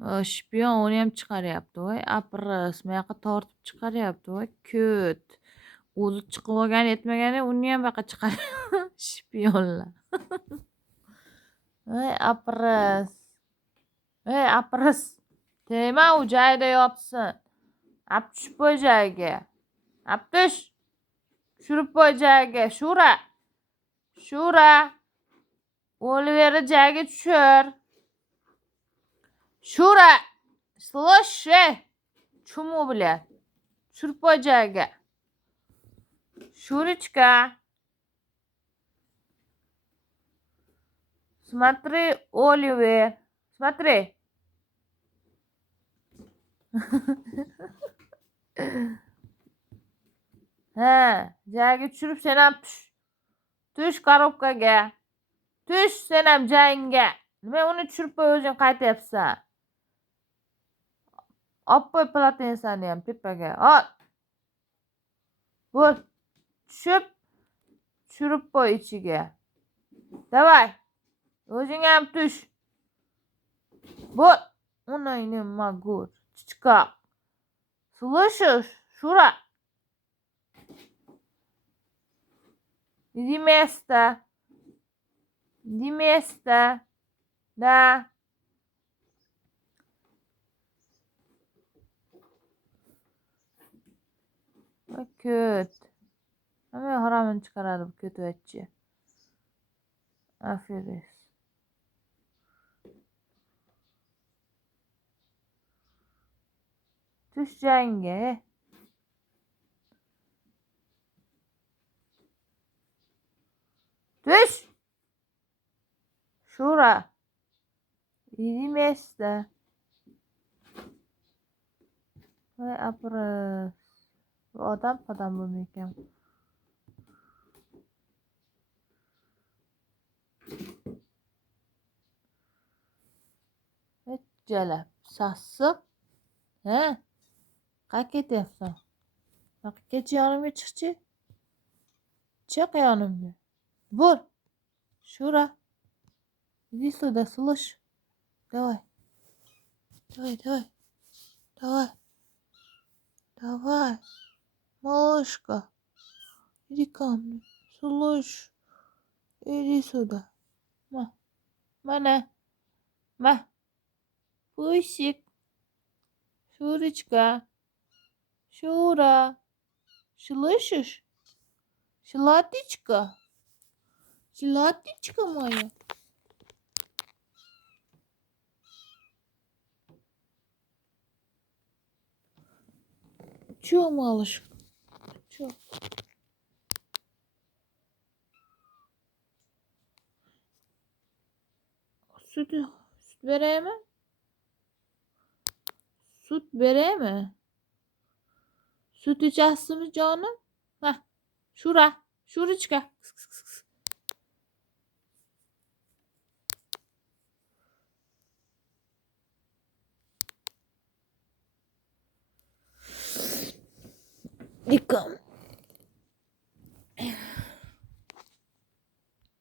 Shpion o'niyam chiqaryapti. Voy, apris, bu yoqqa tortib chiqaryapti. Voy, ko't. O'zi chiqib olgani yetmagani uniyam bu yoqqa shpionlar. Voy, apris. Voy, apris. Tegma, u joyida yotsin. Tushib qo'y joyiga. Tush. Tushirib qo'y joyiga. Shura. Shura. Oliveri joyiga tushir. Shura. Слышь, чему, блядь? Tushirib qo'y joyiga. Shurichka. Смотри, Оливер. Смотри. Ha, joyiga tushirib sen ham tush. Tush korobkaga. Tush sen ham joyingga. Nima uni tushirib qo'y o'zing qaytyapsan. Olib qo'y polotensani ham tepaga. Ot. Bo'l. Tushirib qo'y ichiga. Davay. O'zing ham tush. Bo'l. Unay не могу. Chichqoq. Слышишь, Шура? Иди место. Иди место. Да. Ko't. Hamma haromini chiqaradi bu ko'tvachchi. Aferin. Tush joyingga. Tush. Шура. Иди место. Voy, apris. Bu odam bo'lmaykan. Jalab, sassiq. Ha? Qayerga ketyapsan? Kecha yonimga chiqchi. Chiq yonimga. Bo'l. Shura. Иди сюда, слышь. Давай. Давай. Малышка. Иди ко мне. Слышь. Иди сюда. Mana. Пусик. Шурочка. Шура. Слышишь? Златочка. Златочка моя. Чё, малышка? Чё? Süt vereyim mi? Süt vereyim mi? Süt içersin mi canım? Heh. Şuracık. Yıkam.